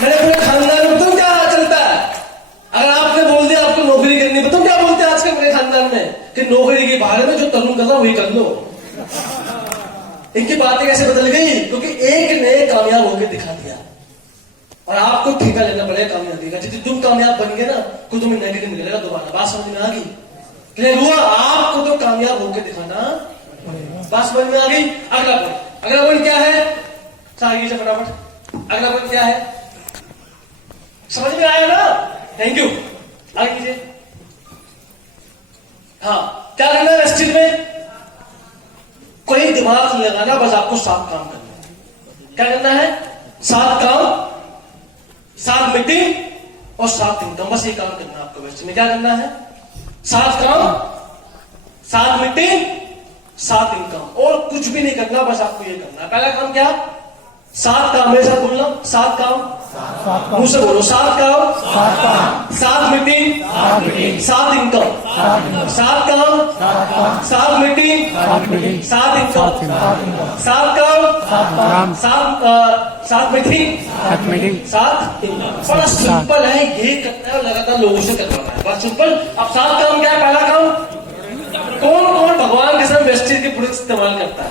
मेरे पूरे खानदान में बताऊं क्या चलता है? अगर आपने बोल दिया आपको नौकरी करनी, बताऊं क्या बोलते हैं आजकल मेरे खानदान में कि नौकरी के बारे में जो तरुण कर रहा वही कर लो। इनकी बातें कैसे बदल गई? क्योंकि एक ने कामयाब होकर दिखा दिया और आपको ठेका लेना पड़ेगा कामयाबी का। जितने तुम कामयाब बन गए ना, तो तुम्हें नेगेटिव मिलेगा दोबारा। बात समझ में आ गई? क्लियर हुआ? आपको तो कामयाब होकर दिखाना। बात समझ में आ गई? अगला पॉइंट क्या है? आगे फटाफट। अगला पॉइंट क्या है? समझ में आया ना? Thank you. आगे कीजिए। हाँ, क्या करना है इस चीज में? कोई दिमाग लगाना, बस आपको 7 काम करना है। क्या करना है? 7 काम, 7 मीटिंग और 7 इनकम। बस ये काम करना है आपको। वेस्ट में क्या करना है? 7 काम, 7 मीटिंग, 7 इनकम, और कुछ भी नहीं करना। बस आपको ये करना है। पहला काम क्या? 7 काम। मेरे साथ बोलना, 7 काम। मुंह से बोलो, 7 काम, 7 मीटिंग, 7 इनकम। 7 काम, 7 मीटिंग, 7 इनकम। 7 काम, 7 मीटिंग, 7 इनकम। बड़ा सिंपल है, ये करना है, लगातार लोगों से करवाना है। बहुत सिंपल। अब 7 काम क्या है? पहला काम, कौन कौन भगवान के साथ वेस्टेज के प्रोडक्ट इस्तेमाल करता है?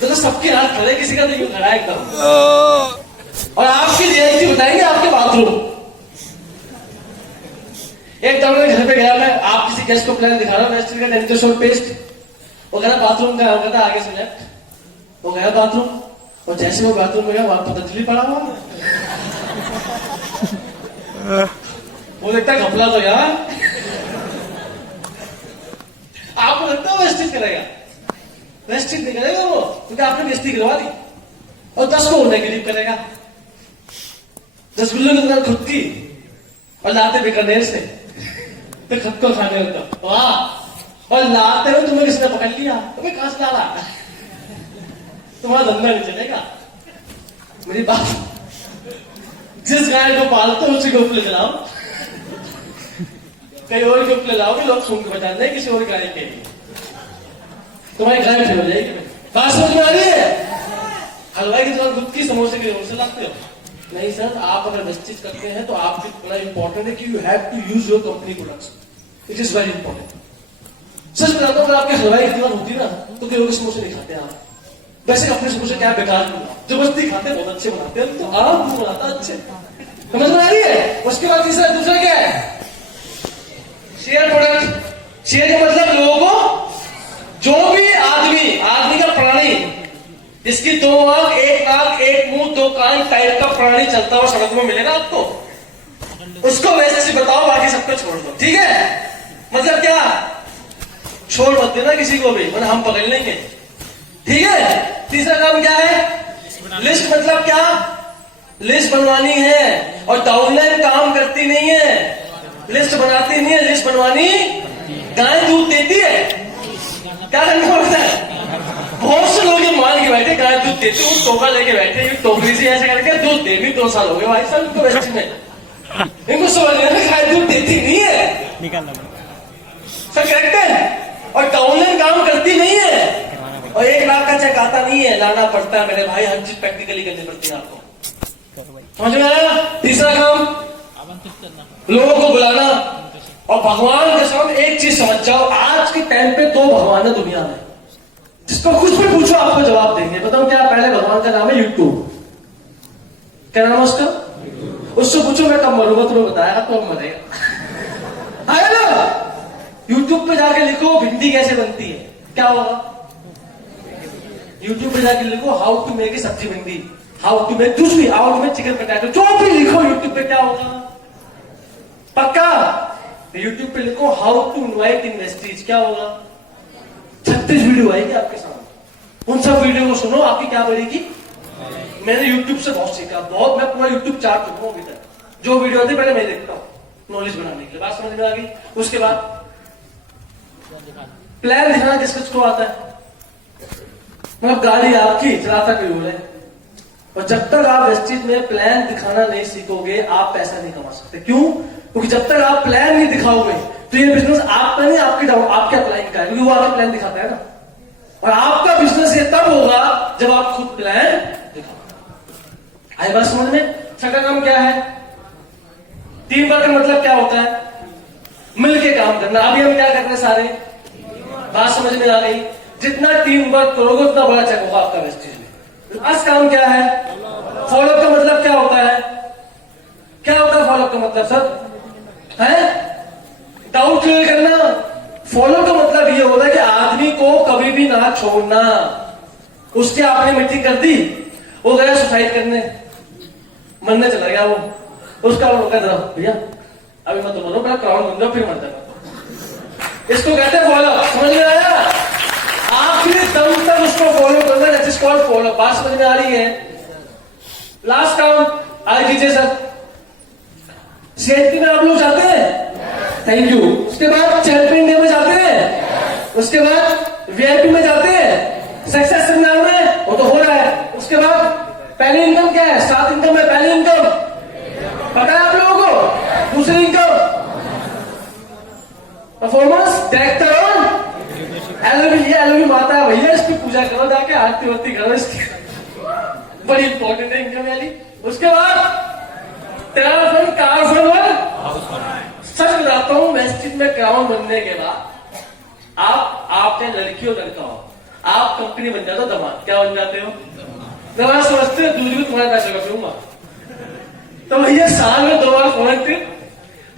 तो सबकी रात खड़े, किसी का तो यूं खड़ा है एकदम। और आपकी रियलिटी बताएंगे आपके बाथरूम। एक टाइम मैं घर पे गया, मैं आप किसी गेस्ट को प्लान दिखा रहा हूँ वेस्टेज का डेंटल पेस्ट। वो कह रहा बाथरूम का होगा था आगे से लेफ्ट। वो गया बाथरूम, और जैसे वो बाथरूम में गया वहां पतंजलि पड़ा हुआ। वो देखता घपला तो यार। आपको लगता है वेस्टेज करेगा? वेस्टेज नहीं करेगा वो, क्योंकि आपने बेइज्जती करवा दी। और 10 को नेगेटिव करेगा। 10 गुल्लों की दुकान खुद की, और लाते बीकानेर से, फिर खुद को खाने होता। वाह! और लाते हुए तुम्हें किसने पकड़ लिया? तुम्हें कहां से डाला? तुम्हारा धंधा नहीं चलेगा। मेरी बात, जिस गाय को पालते हो उसी को ऊपर ले जाओ, कहीं और के ऊपर लाओगे, लोग सुन के बता दें किसी और गाय के लिए, तुम्हारी गाय फेल हो जाएगी। बात समझ में आ रही है? हलवाई की दुकान खुद की, समोसे के होलसेल लाते हो? नहीं सर, आप अगर वेस्टेज करते हैं तो आपके बड़ा इंपॉर्टेंट है कि you have to use your company products. It is very important. सच बताता हूं, अगर आपके हलवाई की दुकान होती ना, तो कई लोग समोसे नहीं खाते आप। वैसे अपने समोसे क्या बेकार जो बस्ती खाते, बहुत अच्छे बनाते हैं, तो आप बनाता अच्छे। समझ में आ रही है? उसके बाद दूसरा क्या है? Share product. शेयर का मतलब लोगों को, जो भी आदमी का प्राणी जिसकी 2 आंख, 1 नाक, 1 मुंह, 2 कान टाइप का प्राणी चलता हुआ सड़क में मिलेगा आपको, उसको वैसे से बताओ, बाकी सबको छोड़ दो। ठीक है? मतलब क्या? छोड़ मत देना किसी को भी, वरना हम पकड़ लेंगे। ठीक है? तीसरा काम क्या है? लिस्ट। मतलब क्या? लिस्ट बनवानी है, और डाउनलाइन काम करती नहीं है, लिस्ट बनाती नहीं है। लिस्ट बनवानी, गाय दूध देती है, क्या करना पड़ता है? बहुत से लोग ये मान के बैठे गाय दूध देती, वो टोका लेके बैठे, टोकरी से ऐसे करके दूध दे भी 2 साल हो गए भाई साहब इनको वेस्ट में। इनको समझ में गाय दूध देती नहीं है, निकालना सर, करेक्ट है? और डाउनलाइन काम करती नहीं है, और 1 लाख का चेक आता नहीं है, लाना पड़ता है मेरे भाई। हर चीज प्रैक्टिकली करनी पड़ती है आपको। समझ में आया? तीसरा काम, लोगों को बुलाना। और भगवान के साथ एक चीज समझ जाओ, आज के टाइम पे 2 भगवान है दुनिया में, जिसको कुछ भी पूछो आपको जवाब देंगे। बताओ क्या? पहले भगवान का नाम है यूट्यूब। क्या नाम है उसका? उससे पूछो मैं कब मरूंगा, तुम्हें बताया तो अब मरेगा। आया ना? यूट्यूब पे जाके लिखो भिंडी कैसे बनती है, क्या होगा? यूट्यूब पे जाके लिखो हाउ टू मेक ए सब्जी भिंडी, हाउ टू मेक कुछ भी, how to make chicken potato, जो भी लिखो यूट्यूब पे, क्या होगा? पक्का? यूट्यूब पे लिखो हाउ टू इनवाइट इन्वेस्टर्स, क्या होगा? 36 वीडियो आएगी आपके सामने। उन सब वीडियो को सुनो, आपकी क्या बढ़ेगी? मैंने यूट्यूब से बहुत सीखा, बहुत। मैं पूरा यूट्यूब चाट चुका हूं अभी तक। जो वीडियो आती है पहले मैं देखता हूं नॉलेज बनाने के लिए। बात समझ में आ गई? उसके बाद प्लान दिखाना किसको आता है? मतलब गाड़ी आपकी, चलाता कोई और है। और जब तक आप इस चीज में प्लान दिखाना नहीं सीखोगे, आप पैसा नहीं कमा सकते। क्यों? क्योंकि जब तक आप प्लान नहीं दिखाओगे तो ये बिजनेस आपका नहीं, आपके अपलाइन का है, क्योंकि वो आपका प्लान दिखाता है ना। और आपका बिजनेस ये तब होगा जब आप खुद प्लान दिखाओ। आई बात समझ में? छठा काम क्या है? टीम वर्क का मतलब क्या होता है? मिलके काम करना। अभी हम क्या कर रहे हैं सारे? बात समझ में आ गई? जितना टीम वर्क करोगे उतना बड़ा चेक होगा आपका वेस्टेज में। लास्ट काम क्या है? फॉलोअप का मतलब क्या होता है? क्या होता है फॉलोअप का मतलब सर? है डाउट क्लियर करना। फॉलोअप का मतलब ये होता है कि आदमी को कभी भी ना छोड़ना। उसके आपने मीटिंग कर दी, वो गया सुसाइड करने, मरने चला गया वो, उसका वो कहता भैया अभी मत मरो, पहले क्राउन बन जाओ फिर मर जाएगा। इसको कहते हैं फॉलो। समझ में आया? आखिरी दम तक उसको फॉलो करना, दैट इज कॉल्ड फॉलो। बात समझ में आ रही है? लास्ट काम आगे कीजिए सर। सीएचपी में आप लोग जाते हैं? Thank you. उसके बाद चैंपियन डे में जाते हैं, उसके बाद वीआईपी में जाते हैं, सक्सेस सेमिनार में वो तो हो रहा है। उसके बाद पहली इनकम क्या है? 7 इनकम है। पहली इनकम पता है आप लोगों को? दूसरी इनकम परफॉर्मेंस, डायरेक्टर और एलओबी। ये एलओबी माता है भैया, इसकी पूजा करो जाके, आरती वारती करो इसकी, बड़ी इंपॉर्टेंट है इनकम वाली। उसके बाद तेरा फंड, कार फंड। सच बताता हूं, वेस्टिज में क्राउन बनने के बाद आप चाहे लड़की हो लड़का हो, आप कंपनी बन जाते हो दमाद। क्या बन जाते हो? दमाद। समझते हो दूध भी तुम्हारे पैसे का पीऊंगा। तो भैया साल में 2 बार फॉरेन ट्रिप,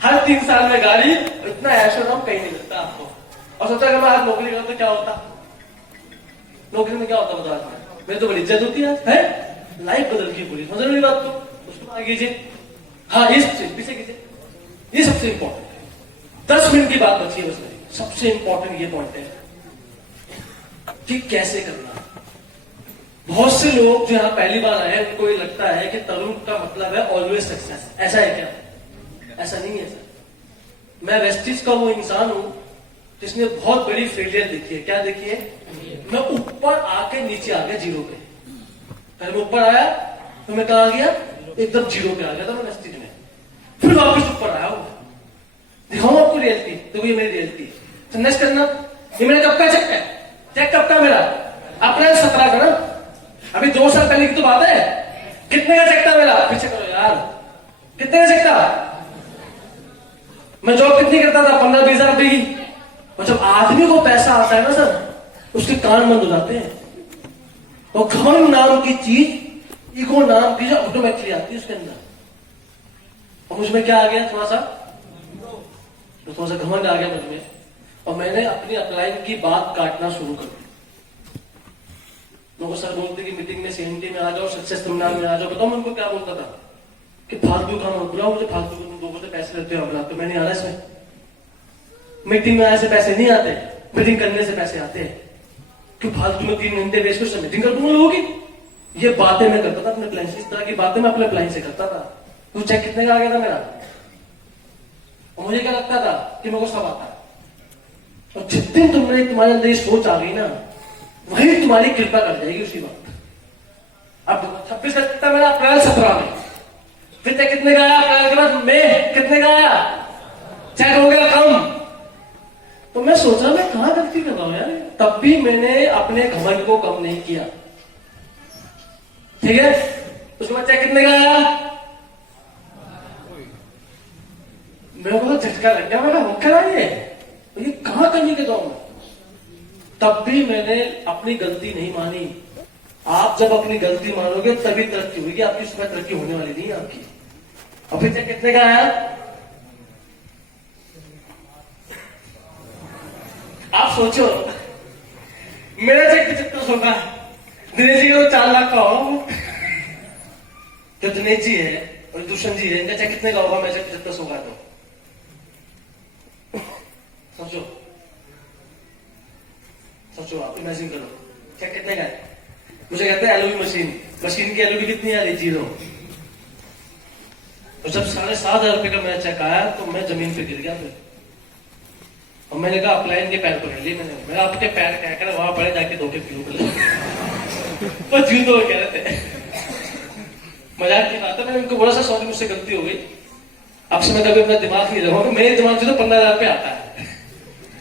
हर 3 साल में गाड़ी, इतना ऐशो नाम कहीं नहीं मिलता आपको। और सोचा अगर मैं आज नौकरी करता तो क्या होता? नौकरी में क्या होता बता? मेरी तो बड़ी इज्जत होती है? लाइफ बदल की पूरी। समझ रही बात? तो उसको आगे कीजिए। हाँ ये सबसे पीछे कीजिए, ये सबसे इंपॉर्टेंट है। 10 मिनट की बात बची है बस मेरी। सबसे इंपॉर्टेंट ये पॉइंट है कि कैसे करना। बहुत से लोग जो यहां पहली बार आए हैं उनको ये लगता है कि तरुण का मतलब है ऑलवेज सक्सेस। ऐसा है क्या? ऐसा नहीं है सर। मैं वेस्टिज का वो इंसान हूं जिसने बहुत बड़ी फेलियर देखी है। क्या देखी है? मैं ऊपर आके नीचे आ गया जीरो पे। पहले मैं ऊपर आया तो मैं कहा गया? एकदम जीरो पे आ गया था मैं वेस्टिज में। फिर वापस ऊपर आया हूं। दिखाऊं आपको रियलिटी? तो ये मेरी रियलिटी। तो नेक्स्ट करना, ये मेरा कब का चेक है? चेक कब का मेरा? अप्रैल 17 का ना। अभी 2 साल पहले की तो बात है। कितने का चेक था मेरा? पीछे करो यार, कितने का चेक था? मैं जॉब कितनी करता था? 15-20 हजार रुपए की। और जब आदमी को पैसा आता है ना सर, उसके कान बंद हो जाते हैं। और घमंड नाम की चीज, ईगो नाम की जो ऑटोमेटिकली आती है उसके अंदर। और मुझ में क्या आ गया? थोड़ा सा घमंड आ गया मुझ में। और मैंने अपनी अपलाइन की बात काटना शुरू कर दी। लोगों सर बोलते कि मीटिंग में सीएनटी में आ जाओ, सक्सेस सेमिनार में आ जाओ। बताओ मैं उनको क्या बोलता था कि फालतू काम मत बुलाओ मुझे, फालतू तुम लोगों से पैसे लेते हो। तो मैं नहीं आ रहा इसमें। मीटिंग में आने से पैसे नहीं आते, मीटिंग करने से पैसे आते हैं। क्यों फालतू में 3 घंटे वेस्ट कर मीटिंग कर दूंगा लोगों की? ये बातें मैं करता था अपने प्लान से। इस तरह की बातें मैं अपने प्लान से करता था। तो चेक कितने का आ गया था मेरा? और मुझे क्या लगता था कि मेरे को सब आता है। और जिस दिन तुम्हारे अंदर ये सोच आ गई ना, वही तुम्हारी कृपा कर जाएगी उसी वक्त। अब 26 का मेरा अप्रैल 17 में। फिर चेक कितने का आया? अप्रैल के बाद मई कितने का आया? चेक हो गया कम। तो मैं सोचा मैं कहां गलती कर रहा हूं यार। तब भी मैंने अपने घमंड को कम नहीं किया। ठीक है? उसके बाद चेक कितने का आया? मेरे को झटका लग गया। मेरा होकर आइए ये कहां कमी के दौर में। तब भी मैंने अपनी गलती नहीं मानी। आप जब अपनी गलती मानोगे तभी तरक्की होगी आपकी। उसमें तरक्की होने वाली नहीं है आपकी। और फिर चेक कितने का आया? आप सोचो, मेरा चेक 7500 का। दिनेश जी का तो 4 लाख का होगा। तो दिनेश जी है और दुष्यंत जी है, इनका चेक कितने का होगा? मेरा चेक 7500 का। तो सोचो आप इमेजिन करो चेक कितने का है? मुझे कहते हैं एलओबी मशीन की एलओबी कितनी आ रही? 0। और जब 7,500 रुपए का मेरा चेक आया तो मैं जमीन पे गिर गया। फिर और मैंने कहा अपलाइन के पैर पकड़ लिए मैंने आपके पैर क्या कर वहां पड़े जाके धोखे पीओ तो जीव तो कह रहे थे। मजाक की बात है। मैंने उनको बोला सा सॉरी मुझसे गलती हो गई, अब से मैं कभी अपना दिमाग नहीं लगाऊंगा। मेरे दिमाग से तो 15,000 रुपये आता है,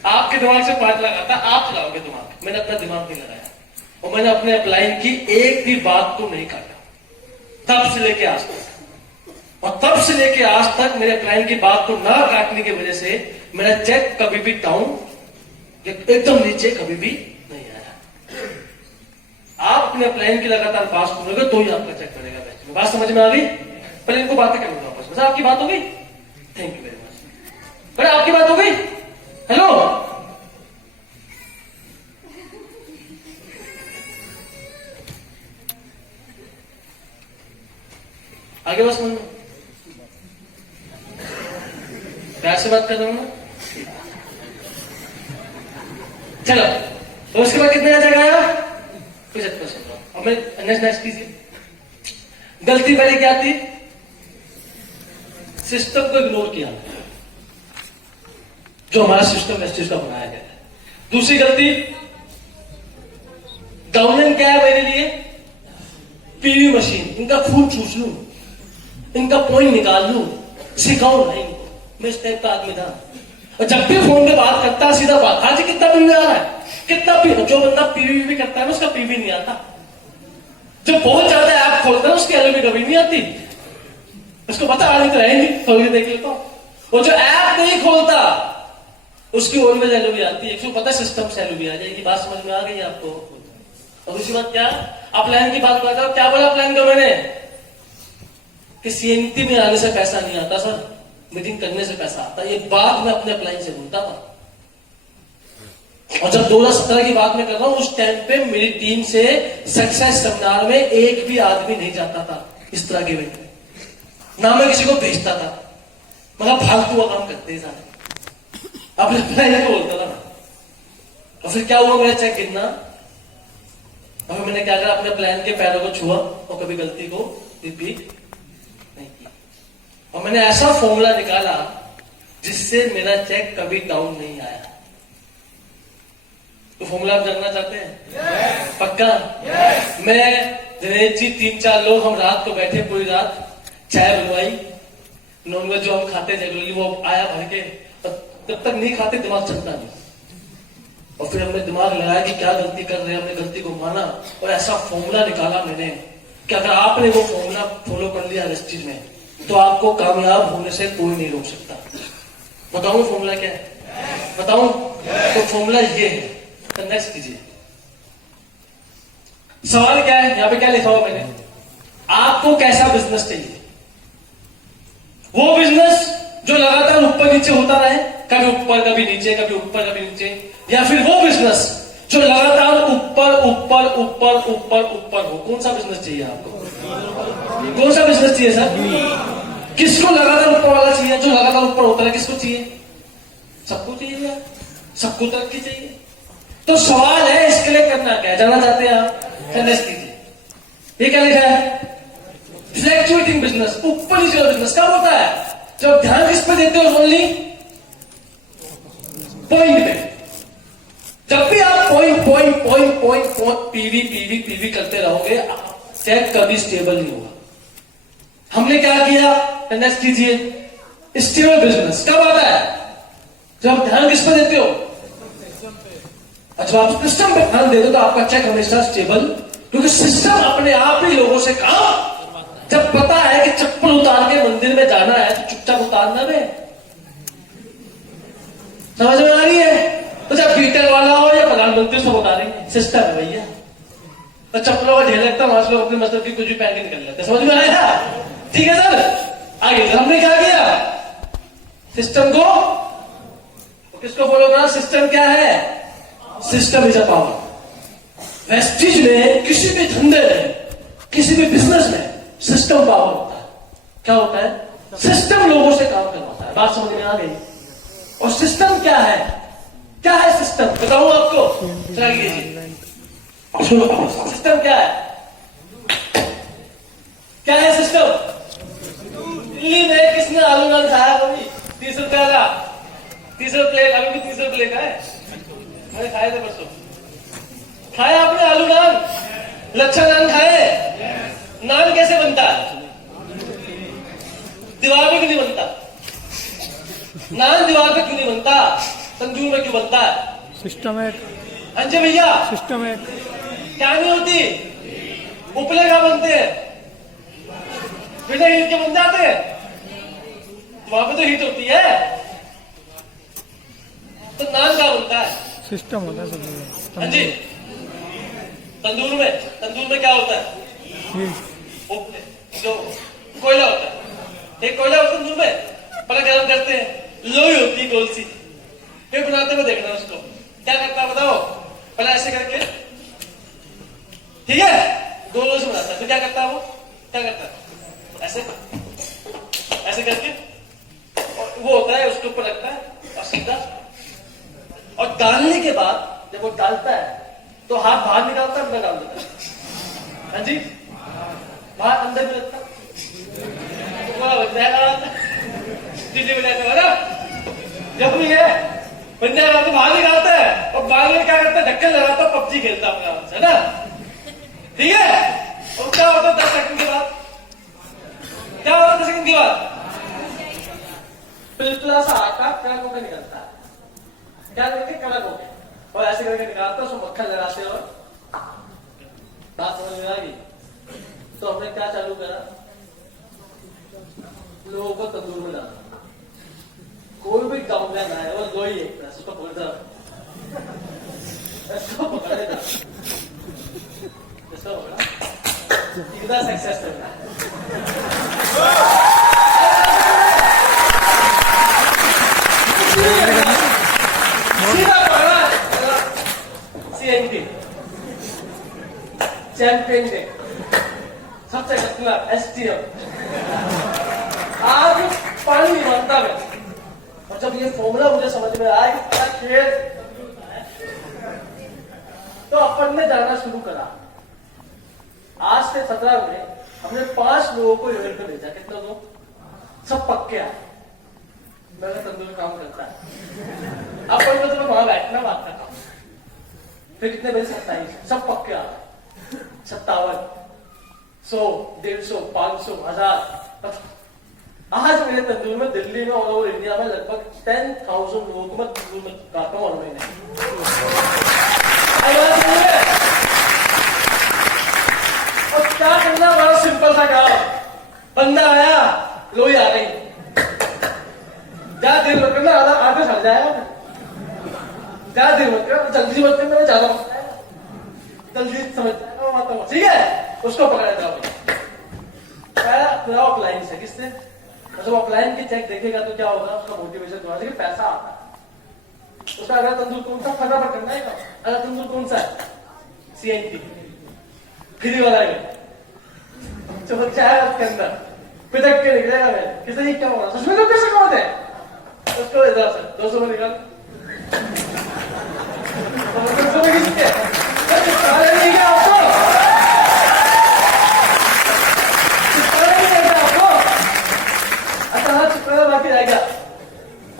आपके दिमाग से 5 लाख आता है। आप चलाओगे दिमाग, मैंने अपना दिमाग नहीं लगाया। और मैंने अपने अपलाइन की एक भी बात को नहीं काटा तब से लेके आज तक। और तब से लेके आज तक मेरे क्लाइंट की बात को ना काटने की वजह से मेरा चेक कभी भी डाउन, एकदम नीचे कभी भी नहीं आया। आप अपने प्लान की लगातार पास करोगे तो ही आपका चेक बनेगा बैंक में। बात समझ में आ गई? पहले इनको बातें करूंगा आपस में। आपकी बात हो गई? Thank you very much. बड़े आपकी बात हो गई? हेलो, आगे बस मन प्यार से बात कर रहा हूं ना। चलो, तो उसके बाद कितने आ जाएगा? 75%। अब मैं नेक्स्ट कीजिए। गलती पहले क्या थी? सिस्टम को इग्नोर किया, जो हमारा सिस्टम इस चीज का बनाया गया है। दूसरी गलती, गवर्नमेंट क्या है मेरे लिए? PV machine. इनका खून चूस लूं, इनका पॉइंट निकाल लूं, सिखाऊं नहीं इनको। मैं इस टाइप का आदमी था। और जब भी फोन पे बात करता सीधा बात, आज कितना बिल आ रहा है, कितना पी, जो बंदा पीवी भी करता है ना उसका पीवी नहीं आता। जो बहुत ज्यादा ऐप खोलता है उसकी एलओबी कभी नहीं आती। उसको पता आगे तो रहेंगी, खोल के देख लेता हूं। वो जो ऐप नहीं खोलता उसकी ऑलवेज एलओबी आती है। पता है सिस्टम से एलओबी आ जाएगी। बात समझ में आ गई आपको? और दूसरी बात क्या, आप प्लान की बात करता हूं, क्या बोला प्लान का मैंने कि सीएनटी में आने से पैसा नहीं आता सर, मीटिंग करने से पैसा आता। ये बात मैं अपने अप्लाइन से बोलता था। और जब 2017 की बात मैं कर रहा हूं, उस टाइम पे मेरी टीम से सक्सेस सेमिनार में एक भी आदमी नहीं जाता था इस तरह के इवेंट में, ना मैं किसी को भेजता था। मतलब फालतू का काम करते सारे, अपने अप्लाइन को बोलता था। और फिर क्या हुआ, मेरा चेक गिरना, और फिर मैंने क्या करा, अपने प्लान के पैरों को छुआ और कभी गलती को रिपीट नहीं किया। और मैंने ऐसा फॉर्मूला निकाला जिससे मेरा चेक कभी डाउन नहीं आया। तो फॉर्मूला आप जानना चाहते हैं? yes. पक्का? yes. मैं दिनेश जी 3-4 लोग हम रात को बैठे, पूरी रात चाय बनवाई, नॉनवेज जो हम खाते रेगुलरली वो आया भर के, तब तक नहीं खाते दिमाग चलता नहीं। और फिर हमने दिमाग लगाया कि क्या गलती कर रहे हैं, हमने गलती को माना और ऐसा फॉर्मूला निकाला मैंने कि अगर आपने वो फॉर्मूला फॉलो कर लिया इस चीज में तो आपको कामयाब होने से कोई नहीं रोक सकता। बताऊं फॉर्मूला क्या है? बताऊं? तो फॉर्मूला ये है। तो नेक्स्ट कीजिए। सवाल क्या है? यहां पे क्या लिखा हुआ मैंने, आपको कैसा बिजनेस चाहिए? वो बिजनेस जो लगातार ऊपर नीचे होता रहे, कभी ऊपर कभी नीचे, कभी ऊपर कभी नीचे, या फिर वो बिजनेस जो लगातार ऊपर ऊपर ऊपर ऊपर ऊपर हो? कौन सा बिजनेस चाहिए आपको? कौन सा बिजनेस चाहिए सर? किसको लगातार ऊपर वाला चाहिए? जो लगातार ऊपर होता है किसको चाहिए? सबको चाहिए यार, सबको तरक्की चाहिए। तो सवाल है इसके लिए करना क्या है, जानना चाहते हैं आप? नेक्स्ट कीजिए। ये क्या लिखा है? फ्लैक्चुएटिंग बिजनेस, ऊपर नीचे वाला बिजनेस कब होता है? जब ध्यान किस पे देते हो? ओनली पॉइंट पे। जब भी आप point point point point point PV PV PV करते रहोगे, चेक कभी स्टेबल नहीं होगा। हमने क्या किया? नेक्स्ट कीजिए। स्टेबल बिजनेस कब आता है? जब ध्यान किस पे देते हो? अच्छा, आप सिस्टम पे ध्यान देते हो तो आपका चेक हमेशा स्टेबल, क्योंकि सिस्टम अपने आप ही लोगों से काम, जब पता है कि चप्पल उतार के मंदिर में जाना है तो चुपचाप उतारना में। समझ में आ रही है? तो जब बीटेल वाला हो या प्रधानमंत्री सब उतारेंगे, सिस्टम है भैया। तो चप्पलों का ढेर लगता है, लोग अपने मतलब की कुछ भी पहन के निकल जाते। समझ में आया? ठीक है सर, आगे सर। हमने क्या किया? सिस्टम को, किसको फॉलो करा? सिस्टम क्या है? System is a power. Vestige में, किसी भी धंधे में, किसी भी बिजनेस में सिस्टम पावर होता है। क्या होता है? सिस्टम लोगों से काम करवाता है। बात समझ में आ गई? और सिस्टम क्या है? क्या है सिस्टम? बताऊं आपको? चलिए सिस्टम क्या है? क्या है सिस्टम? दिल्ली में किसने आलू नान खाया कभी? 30 रुपए का, 30 रुपए प्लेट। अभी भी 30 रुपए प्लेट है, मैंने खाए थे परसों। खाया आपने आलू नान? लच्छा नान खाए? नान कैसे बनता है? दीवार पे क्यों नहीं बनता? नान दीवार पे क्यों नहीं बनता? तंदूर में क्यों बनता है? सिस्टमेट। हाँ जी भैया, सिस्टमेट। क्या नहीं होती? उपले का बनते हैं, बिना ईंट के बन जाते हैं। वहां पे तो हीट होती है, तो नान क्या बनता है? सिस्टम होता है सब। हाँ जी, तंदूर में क्या होता है? जो कोयला होता है, एक कोयला होता है तंदूर में, पहले गर्म करते हैं, लोई होती है गोल सी, फिर बनाते हुए देखना उसको क्या करता है बताओ। पहले ऐसे करके, ठीक है, गोल से बनाता है, फिर क्या करता है वो, क्या करता है ऐसे ऐसे करके, और वो होता है उसके ऊपर रखता है और सीधा, और डालने के बाद जब वो डालता है तो हाथ बाहर निकालता है, अंदर डाल देता है। हाँ जी, बाहर अंदर भी लगता है, तो बड़ा बन जाएगा, दिल्ली में जाता है ना, जब भी है बन जाएगा तो बाहर निकालता है, और बाहर में क्या करता है, ढक्कन लगाता है, पबजी खेलता है अपने आप से, है ना, ठीक है। और क्या होता है 10 सेकंड के बाद, क्या होता है 10 सेकंड के बाद, पिलपिला सा आटा कड़क होकर निकलता है, क्या करके कड़क होकर, और ऐसे करके निकालते हैं, उसको मक्खन लगाते हैं, और बात समझ में आ गई। तो हमने क्या चालू करा, लोगों को तंदूर में डालना, कोई भी कामयाब आए वो दो ही एक उसको पकड़ता, इसको पकड़ेगा, इसको पकड़ा, कितना सक्सेस करना है। सीधा पकड़ा, CNT चैंपियन डे, सबसे खतरनाक STM, आज पानी नहीं मानता मैं, और जब ये फॉर्मूला मुझे समझ में आया कि क्या खेल, तो अपन ने जाना शुरू करा। आज से 17 में हमने 5 लोगों को लेवल पे भेजा, कितने लोग, सब पक्के आए, मेरा तंदूर काम करता है, अपन को तो वहां बैठना बात करता, फिर कितने बजे 27, सब पक्के आ गए, 57, 100, 150, 500, 1000। आज मेरे तंदूर में दिल्ली में ऑल ओवर इंडिया में लगभग 10,000 लोगों को मैं तंदूर में गाता हूँ हर महीने। और क्या करना, बड़ा सिंपल सा काम, बंदा आया, लोई आ गई, क्या देर मत करना, आधे सड़ जाएगा, क्या देर मत करना, जल्दी मत करना, मैं ज्यादा जल्दी समझ जाएगा, ठीक है। उसको पकड़ा था ऑफलाइन से, किससे, जब ऑफलाइन की चेक देखेगा तो क्या होगा, उसका मोटिवेशन थोड़ा सा पैसा आता है, उसका अगला तंदूर कौन सा, फटाफट करना है, अगला तंदूर कौन सा है, CNT फ्री वाला है, चमक जाएगा उसके अंदर, पिटक के निकलेगा, मैं किसे क्या हो रहा, उसमें तो कैसे कमाते हैं, उसको इधर से 200 में निकाल, 200 में किसके नहीं गया आपको, बाकी रह गया,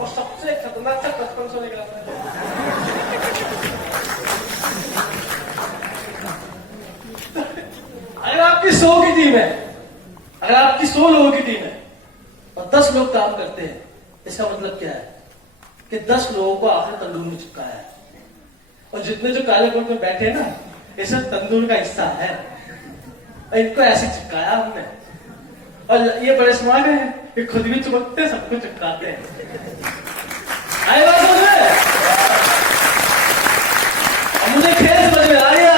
और सबसे खतरनाक था 5500 निकालना है। अगर आपकी 100 की टीम है, अगर आपकी 100 लोगों की टीम है और 10 लोग काम करते हैं, इसका मतलब क्या है कि 10 लोगों को आखिर तंदूर में चिपकाया है, और जितने जो काले कोट में बैठे हैं ना, ये सब तंदूर का हिस्सा है, और इनको ऐसे चिपकाया हमने, और ये बड़े स्मार्ट हैं, ये खुद भी चिपकते, सबको चिपकाते हैं। आए बात समझ में? अब मुझे खेल समझ में आ गया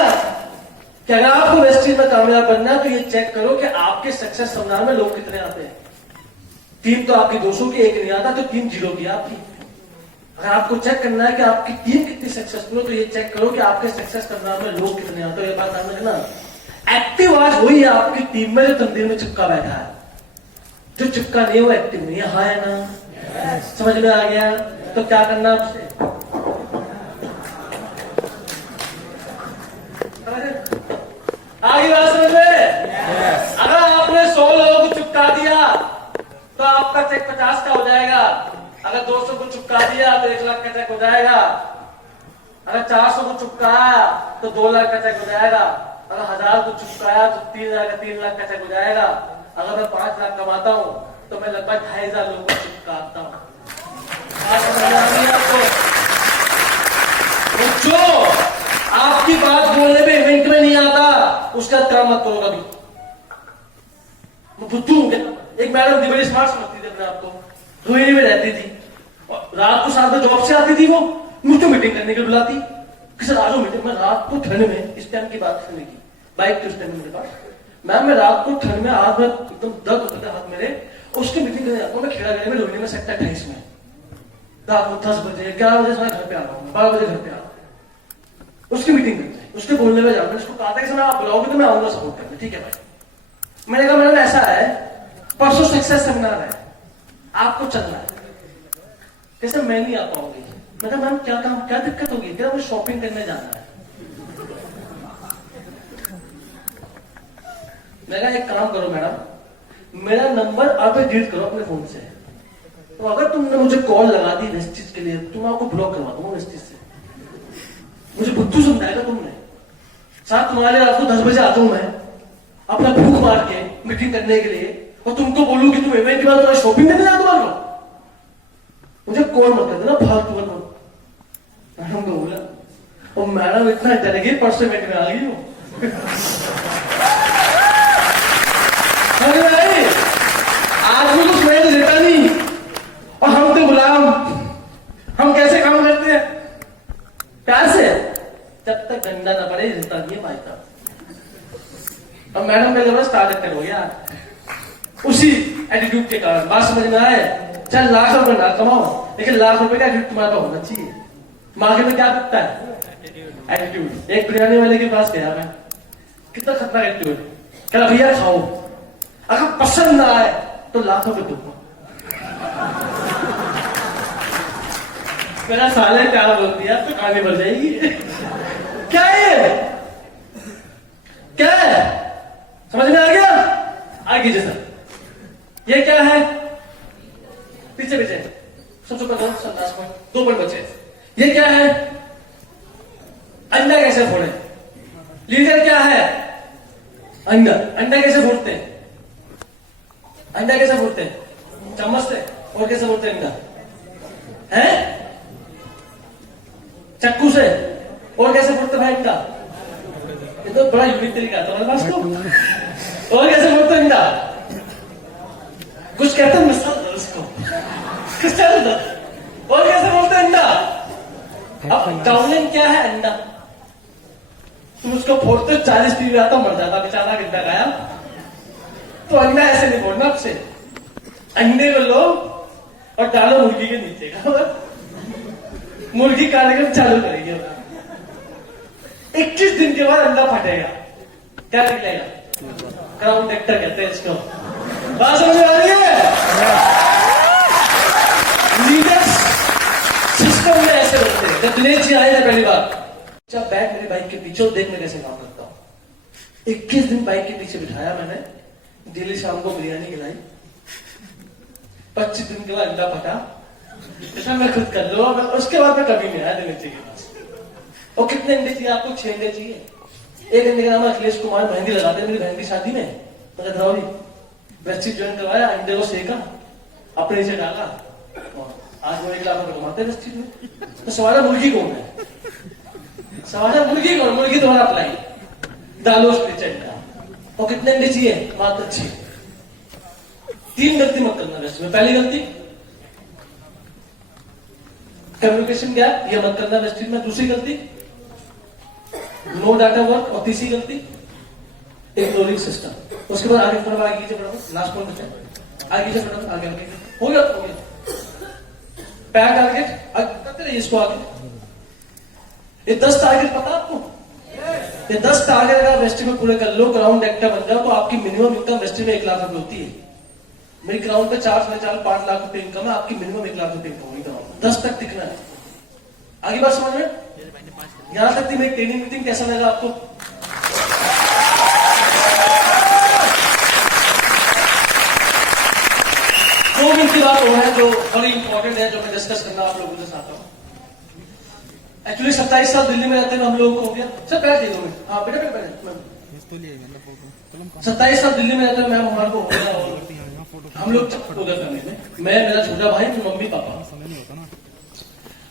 कि अगर आपको वेस्ट चीज में कामयाब बनना है तो ये चेक करो कि आपके सक्सेस सेमिनार में लोग कितने आते हैं। टीम तो आपकी 200 की, एक नहीं आता तो टीम 0 की आपकी। अगर आपको चेक करना है कि आपकी टीम कितनी सक्सेसफुल हो तो ये चेक करो कि आपके सक्सेस सेमिनार में लोग कितने आते हैं। ये बात ध्यान रखना। एक्टिव आज वही है आपकी टीम में जो तंदीर में चिपका बैठा है, जो चिपका नहीं वो एक्टिव नहीं है। हाँ है ना? समझ में आ गया? तो क्या करना आपसे, आगे बात समझ में? अगर आपने 100 लोगों को चिपका दिया तो आपका चेक 50 का हो जाएगा। अगर 200 को चिपका दिया तो 1 लाख का चेक हो जाएगा। अगर 400 को चिपकाया तो 2 लाख का चेक हो जाएगा। अगर 1000 को चिपकाया तो 3 लाख का चेक हो जाएगा। अगर मैं 5 लाख कमाता हूं तो मैं लगभग 2500 लोगों को चिपकाता हूं। जो आपकी बात बोलने पे इवेंट में नहीं आता उसका काम मत करो कभी। बुद्धू एक मैडम थी, बड़ी स्मार्ट समझती थी अपने आपको, रोहिणी में रहती थी, और रात को 7 बजे जॉब से आती थी, वो मुझको मीटिंग करने के लिए बुलाती कि सर आ जाओ मीटिंग में। रात को ठंड में, इस टाइम की बात करने की, बाइक के उस टाइम मेरे पास, मैम मैं रात को ठंड में हाथ में एकदम दर्द होता था हाथ मेरे, उसकी मीटिंग करने जाता हूँ मैं खेड़ा गली में, रोहिणी में सेक्टर 28 में, रात को 10 बजे 11 बजे मैं घर पे आ रहा हूँ, 12 बजे घर पे आ रहा हूँ, उसकी मीटिंग करते हैं, उसके बोलने में जाऊंगा। उसको कहा था कि सर आप बुलाओगे तो मैं आऊंगा सपोर्ट करने, ठीक है भाई। मैंने कहा मैडम ऐसा है, परसों सक्सेस सेमिनार है, आपको चलना है। कैसे मैं नहीं आ पाऊंगी। मैं कहा मैम क्या काम, क्या दिक्कत होगी? क्या मुझे शॉपिंग करने जाना है। मैं कहा एक काम करो मैडम, मेरा नंबर आप डिलीट करो अपने फोन से, तो अगर तुमने मुझे कॉल लगा दी इस चीज के लिए तो मैं आपको ब्लॉक करवा दूंगा इस चीज से। मुझे बुद्धू समझाएगा तुमने। साथ तुम्हारे रात को 10 बजे आता हूं मैं अपना भूख मार के मीटिंग करने के लिए, और तुमको बोलूं कि तुम इवेंट के बाद तुम्हारी शॉपिंग करने जा तुम्हारे को, मुझे कॉल मत कर देना फालतू का। मैडम को बोला, और मैडम इतना डर गई, परसों इवेंट में आ गई वो। अरे भाई आदमी को स्मेल देता नहीं, और हम तो गुलाम। हम कैसे काम करते हैं? प्यार से, जब तक डंडा ना पड़े रिश्ता नहीं है भाई का। अब मैडम का जब स्टार्ट हो गया उसी एटीट्यूड के कारण। बात समझ में आए? चल लाख रुपए ना कमाओ, लेकिन लाख रुपए का एटीट्यूड तुम्हारा होना चाहिए। मार्केट में क्या बिकता है? एटीट्यूड। एक बिरयानी वाले के पास गया मैं, कितना खतरनाक एटीट्यूड, कहला भैया खाओ, अगर पसंद ना आए तो लाख रुपए दूंगा। मेरा साले क्या बोल दिया, तो कहानी बढ़ जाएगी। क्या है क्या है? समझ में आ गया? आगे जैसा ये क्या है? पीछे पीछे सबसे पहले 2 पॉइंट बचे। ये क्या है? अंडा कैसे फोड़े? लीडर क्या है? अंडा। अंडा कैसे फोड़ते हैं? अंडा कैसे फोड़ते हैं? चम्मच से। और कैसे फोड़ते हैं अंडा? है चक्कू से। और कैसे फोड़ते भाई अंडा? ये तो बड़ा यूनिक तरीका है तुम्हारे पास तो। और कैसे फोड़ते अंडा? कुछ कहते हैं मिसल दो उसको, कुछ चल दो। और कैसे बोलते हैं अंडा? अब डाउनलाइन क्या है? अंडा। तुम उसको फोड़ते 40 पीवी आता मर जाता बेचारा, गड्ढा गाया। तो अंडा ऐसे नहीं फोड़ना आपसे। अंडे को लो और डालो मुर्गी के नीचे का, मुर्गी कार्यक्रम चालू करेगी। 21 दिन के बाद अंडा फटेगा, क्या निकलेगा? क्राउन एक्टर कहते हैं इसको। बात समझ में आ रही है? लीडर्स सिस्टम में ऐसे बनते हैं। जब दिनेश जी आए थे पहली बार, जब बैठ मेरी बाइक के पीछे और देख मैं कैसे काम करता हूं। 21 दिन बाइक के पीछे बिठाया मैंने, डेली शाम को बिरयानी खिलाई, 25 दिन के बाद अंडा फटा, ऐसा मैं खुद कर लो। उसके बाद मैं कभी नहीं आया दिनेश जी के पास। और कितने अंडे चाहिए आपको? 6 अंडे चाहिए। एक अंडे का नाम अखिलेश कुमार, मेहंदी लगाते हैं मेरी बहन की शादी में। वेस्टिज ज्वाइन करवाया, अंडे को सेका, अपने नीचे डाला, आज वो 1 लाख रुपए कमाते हैं वेस्टिज में। तो सवाल है मुर्गी कौन है? सवाल है मुर्गी कौन? मुर्गी तुम्हारा अप्लाई डालो उस नीचे अंडा। और कितने अंडे चाहिए? मात्र 6। 3 गलती मत करना वेस्ट में। पहली गलती कम्युनिकेशन गैप, ये मत करना वेस्टिज में। दूसरी गलती नो डाटा वर्क, और तीसरी गलती इग्नोरिंग सिस्टम। उसके बाद आगे थोड़ा आगे बढ़ो, लास्ट पॉइंट बचा, आगे से बढ़ो, आगे आगे हो गया हो गया। पैर टारगेट करते रहिए इसको आगे। ये 10 टारगेट पता आपको? ये 10 टारगेट अगर वेस्ट में पूरे कर लो, ग्राउंड एक्टर बन जाओ, तो आपकी मिनिमम इनकम वेस्ट में 1 लाख रुपए होती है। मेरी ग्राउंड पे 4 साढ़े 4 5 लाख रुपए इनकम है, आपकी मिनिमम 1 लाख रुपए इनकम होगी ग्राउंड। 10 तक दिखना है। आगे बात समझ में? यहां तक थी मेरी ट्रेनिंग मीटिंग। कैसा लगा आपको? दो मिनट की बात वो है जो बड़ी इंपॉर्टेंट है, जो मैं डिस्कस करना आप लोगों के साथ हूं। एक्चुअली 27 साल दिल्ली में रहते हैं हम लोगों को हो गया। सर बैठ जाइए 2 मिनट। हाँ बेटा बेटा 27 साल दिल्ली में रहते हैं मैम, हमारे को हो गया। और हम लोग उधर फैमिली में, मैं, मेरा छोटा भाई, मम्मी पापा।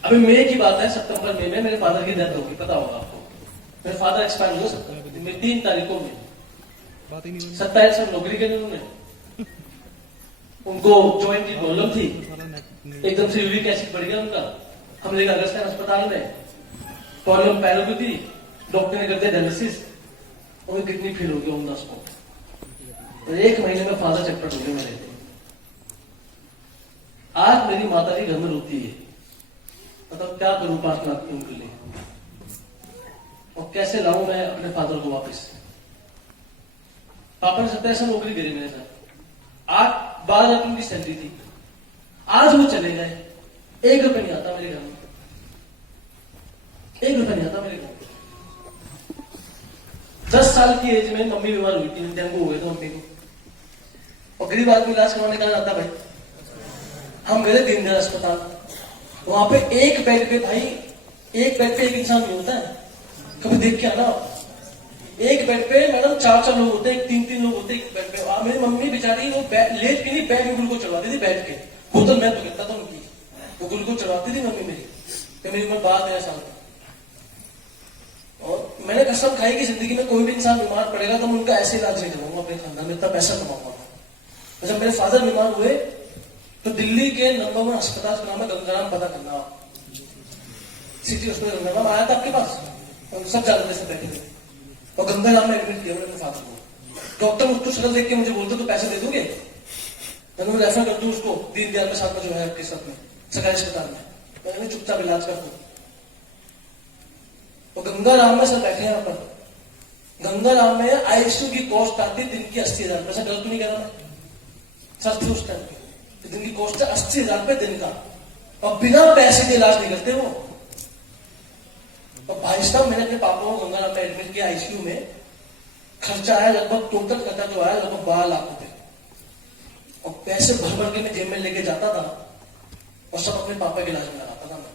अभी मई की बात है, सितंबर में मेरे फादर की डेथ होगी, पता होगा आपको। मेरे फादर एक्सपायर हुए सितंबर में 3 तारीखों में। 27 साल नौकरी के लिए उन्होंने, उनको जॉइंट की प्रॉब्लम थी, एकदम से यूरिक एसिड बढ़ गया उनका, हम लेकर अगस्त अस्पताल में, प्रॉब्लम पैरों की थी, डॉक्टर ने कर दिया डायलिसिस, और किडनी फेल हो गया उन 10 को, तो 1 महीने में फादर चटपट हो गए मेरे। आज मेरी माता की घर में रोती है, मतलब क्या करूं 5 लाख की उनके लिए, और कैसे लाऊं मैं अपने फादर को वापस। पापा ने 70 नौकरी करी मेरे साथ, 8-12 उनकी सैलरी थी, आज वो चले गए, 1 रुपये नहीं आता मेरे घर में, 1 रुपये नहीं आता मेरे घर में। 10 साल की एज में मम्मी बीमार हुई थी, डेंगू हो गया था मम्मी को, और गरीब आदमी इलाज करवाने कहा जाता भाई, हम गए दीनदयाल अस्पताल, वहां पे एक बेड पे भाई, एक बेड पे एक इंसान नहीं होता है, कभी देख के आना, एक बेड पे मैडम 4-4 लोग होते हैं, 3-3 लोग होते हैं एक बेड पे। मेरी मम्मी बेचारी वो लेट के नहीं बेड में ग्लूकोज चढ़वाती थी, बैठ के बोतल मैं तो गिरता था उनकी, वो ग्लूकोज चढ़वाती थी मम्मी मेरी, कि मेरी उम्र 12-13 साल की। और मैंने कसम खाई कि जिंदगी में कोई भी इंसान बीमार पड़ेगा तो मैं उनका ऐसे इलाज नहीं करवाऊंगा, अपने खानदान में इतना पैसा कमाऊंगा। जब मेरे फादर बीमार हुए तो दिल्ली के नंबर 1 अस्पताल का नाम है गंगाराम, पता करना, सिटी हॉस्पिटल गंगाराम आया था आपके पास, सब जानते से बैठे थे, और गंगाराम में एडमिट किया उन्होंने फादर को। डॉक्टर मुझको शक्ल देख के मुझे बोलते तो पैसे दे दोगे, मैं रेफर कर दूं उसको दीनदयाल में साथ में जो है आपके साथ में सरकारी अस्पताल में, मैंने चुपचाप इलाज कर दूं। और गंगाराम में सर बैठे हैं यहाँ पर, गंगाराम में आईसीयू की कॉस्ट आती दिन की 80,000 रुपए, गलत तो नहीं कह रहा मैं, सर थी उस टाइम पे, दिन की कॉस्ट है 80,000 रुपए दिन का, और बिना पैसे के इलाज नहीं करते वो। और भाई साहब मैंने अपने पापा को गंगाराम में एडमिट किया आईसीयू में, खर्चा आया लगभग, टोटल खर्चा जो आया लगभग 12 लाख रुपए, और पैसे भर भर के मैं जेब में लेके जाता था, और सब अपने पापा के इलाज में लगाता था मैं,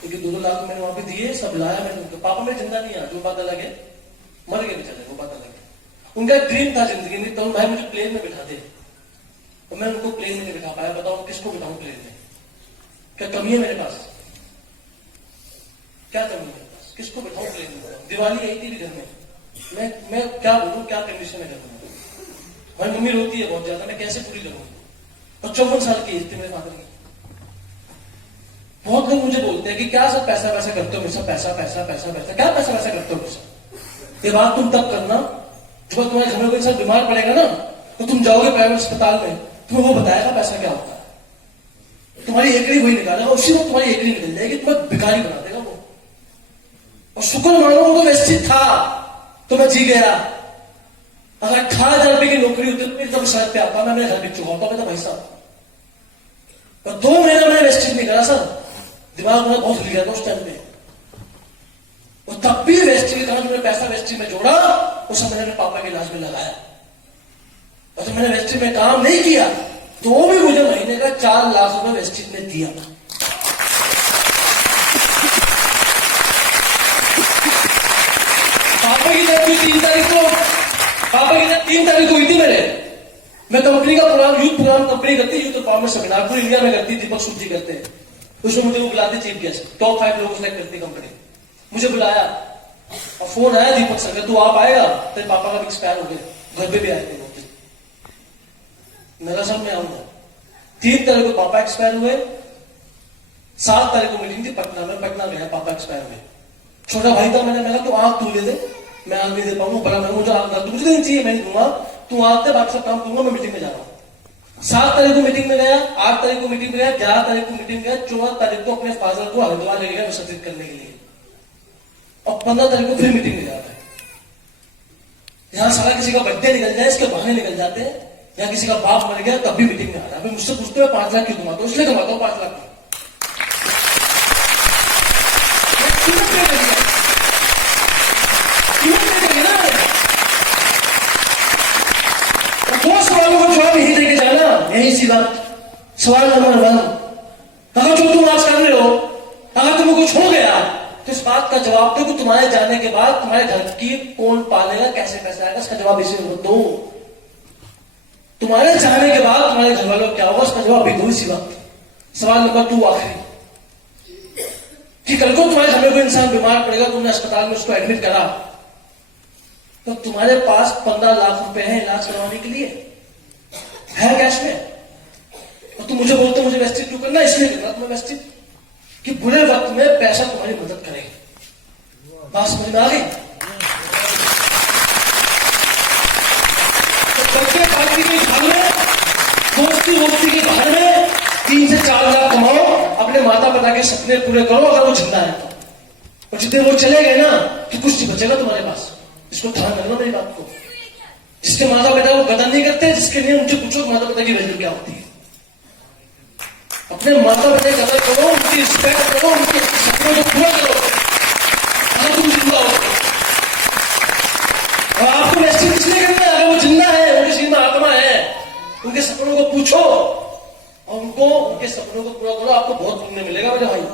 क्योंकि 2-2 लाख मैंने वहां पे दिए, सब लाया मैंने। पापा मेरे जिंदा नहीं है, जो बात अलग है, मर गए बेचारे, वो बात अलग है। उनका ड्रीम था जिंदगी में, तो भाई मुझे प्लेन में बिठा दे, तो मैं उनको प्लेन में नहीं बिठा पाया। बताओ किसको बिठाऊं प्लेन में, क्या कमी है मेरे पास, क्या कमी है मेरे पास, किसको बिठाऊं प्लेन में। दिवाली आई थी घर में, मैं क्या बोलूं, क्या कंडीशन है घर में, हमारी मम्मी रोती है बहुत ज्यादा, मैं कैसे पूरी करूं। और 54 साल की एज थी मेरे फादर की। बहुत लोग मुझे बोलते हैं कि क्या सब पैसा पैसा करते हो, मेरे पैसा पैसा पैसा पैसा, क्या पैसा पैसा करते हो मेरे। ये बात तुम तब करना जब तुम्हारे घर में कोई इंसान बीमार पड़ेगा ना, तो तुम जाओगे प्राइवेट अस्पताल में, तुम्हें वो बताएगा पैसा क्या होता है, तुम्हारी एकड़ी वही निकालेगा, उसी वक्त तुम्हारी एकड़ी निकल जाएगी, तुम्हें भिखारी बना देगा वो। और शुक्र मानो वो व्यवस्थित था तो मैं जी गया। अगर 18,000 रुपए की नौकरी होती तो एकदम सड़क पे आता, मैं मेरे घर बिक चुका होता, मैं तो भाई साहब। और 2 महीना मैंने वेस्टेज नहीं करा सर, दिमाग मेरा बहुत हिल गया था उस टाइम पे। और तब भी वेस्टेज कहा, मैंने पैसा वेस्टेज में जोड़ा, उस समय मैंने पापा के इलाज में लगाया। और जब मैंने वेस्टेज में काम नहीं किया तो भी मुझे महीने का 4 लाख रुपए वेस्टेज में दिया। पापा की डेथ हुई 3 तारीख को, पापा की डेथ 3 तारीख को हुई थी मेरे। मैं कंपनी का प्रोग्राम, यूथ प्रोग्राम कंपनी करती, यूथ एम्पावरमेंट सेमिनार पूरी इंडिया में करती, दीपक सूद जी करते हैं, उसमें मुझे वो बुलाते चीफ गेस्ट, टॉप 5 लोगों सेलेक्ट करती कंपनी। मुझे बुलाया और फोन आया दीपक सर का, तू आप आएगा, तेरे पापा का भी एक्सपायर हो गए, घर पे भी आए थे वो। मेरा सब मैं आऊंगा। 3 तारीख को पापा एक्सपायर हुए, 7 तारीख को मीटिंग थी पटना में, पटना गया, पापा एक्सपायर हुए। छोटा भाई था, मैंने कहा तू आंख तू ले दे, मैं आंख नहीं दे पाऊंगा, बड़ा मैं मुझे आंख मुझे नहीं चाहिए, मैं नहीं दूंगा, तू आंख दे, बाकी सब काम करूंगा, मैं मीटिंग में जा रहा हूं। 7 तारीख को मीटिंग में गया, 8 तारीख को मीटिंग में गया, 11 तारीख को मीटिंग गया, 14 तारीख को अपने फादर को हरिद्वार ले गया विसर्जित करने के लिए, और 15 तारीख को फिर मीटिंग में जाता है। यहां सारा किसी का बर्थडे निकल जाए, इसके बहाने निकल जाते हैं, या किसी का बाप मर गया तब भी मीटिंग में आ रहा है। मुझसे पूछते हुए 5 लाख क्यों कमाता हूं, इसलिए कमाता हूं 5 लाख। दो सवालों को जवाब यही देके जाना, यही सी बात। सवाल नंबर 1, अगर जो तुम आज कर रहे हो, अगर तुम्हें कुछ हो गया तो इस बात का जवाब दो कि तुम्हारे जाने के बाद तुम्हारे घर की कौन पालेगा, कैसे पैसा आएगा, इसका जवाब इसी में दो। तुम्हारे जाने के बाद तुम्हारे घर वालों क्या होगा, उसका जवाब भी दो इसी वक्त। सवाल नंबर 2 आखिरी, कि कल को तुम्हारे घर में कोई इंसान बीमार पड़ेगा, तुमने अस्पताल में उसको एडमिट करा, तो तुम्हारे पास 15 लाख रुपए हैं इलाज करवाने के लिए, है कैश में। और तुम मुझे बोलते हो मुझे वेस्टेज क्यों करना, इसलिए करना तुम्हें वेस्टेज कि बुरे वक्त में पैसा तुम्हारी मदद करेगा। बात समझ में आ गई? तो बर्थडे पार्टी के बहाने, दोस्ती वोस्ती के बहाने 3 से 4 लाख कमाओ, अपने माता पिता के सपने पूरे करो अगर वो जिंदा है। और जितने वो चले गए ना कि कुछ नहीं बचेगा तुम्हारे पास। इसको ध्यान रखना मेरी बात को। जिसके माता पिता को कदर नहीं करते, जिसके लिए उनसे पूछो माता पिता की वैल्यू क्या होती है। अपने माता पिता की कदर करो, उनकी रिस्पेक्ट करो, उनके सपनों को पूरा करो, अगर तुम जिंदा हो। और आपको वैसे इसलिए करना है, अगर वो जिंदा है, उनके शरीर में आत्मा है, उनके सपनों को पूछो और उनको उनके सपनों को पूरा करो, आपको बहुत पुण्य मिलेगा मेरे भाई।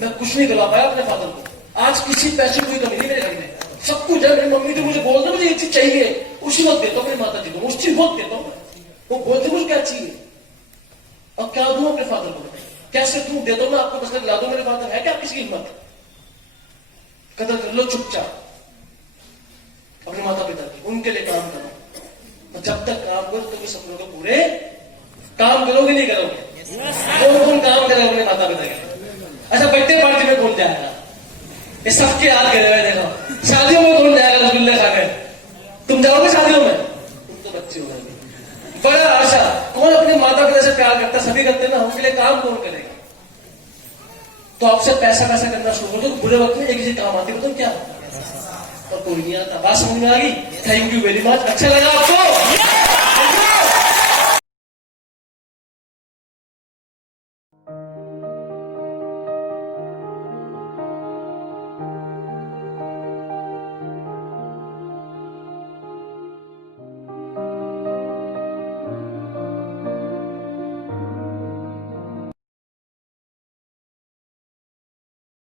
मैं कुछ नहीं करवा पाया अपने फादर को, आज किसी पैसे की कोई कमी नहीं मेरे घर में, सब कुछ है। मेरी मम्मी जो मुझे बोलते मुझे एक चीज चाहिए, उसी वक्त देता हूँ। मेरी माता जी को उस चीज वक्त देता हूँ। वो बोलते मुझे क्या चाहिए और क्या दूं अपने फादर को, कैसे दूं, देता हूं मैं आपको, बस ला दो। मेरे फादर है क्या किसी की हिम्मत? कदर कर लो चुपचाप अपने माता पिता की, उनके लिए काम करो। और जब तक काम करो तो सपनों को पूरे काम करोगे नहीं करोगे? कौन काम करेगा अपने माता पिता के? अच्छा, बर्थडे पार्टी में कौन जाएगा? ये सबके याद करे हुए देखो। शादियों में कौन जाएगा रसगुल्ले खाकर? तुम जाओगे शादियों में? तुम तो बच्चे हो गए। बड़ा आशा, कौन अपने माता पिता से प्यार करता? सभी करते ना, उनके लिए काम कौन करेगा? तो आपसे पैसा करना शुरू कर दो, बुरे वक्त में एक चीज काम आती है, तो क्या? और कोई नहीं आता। बात समझ में आ गई? Thank you very much. अच्छा लगा आपको?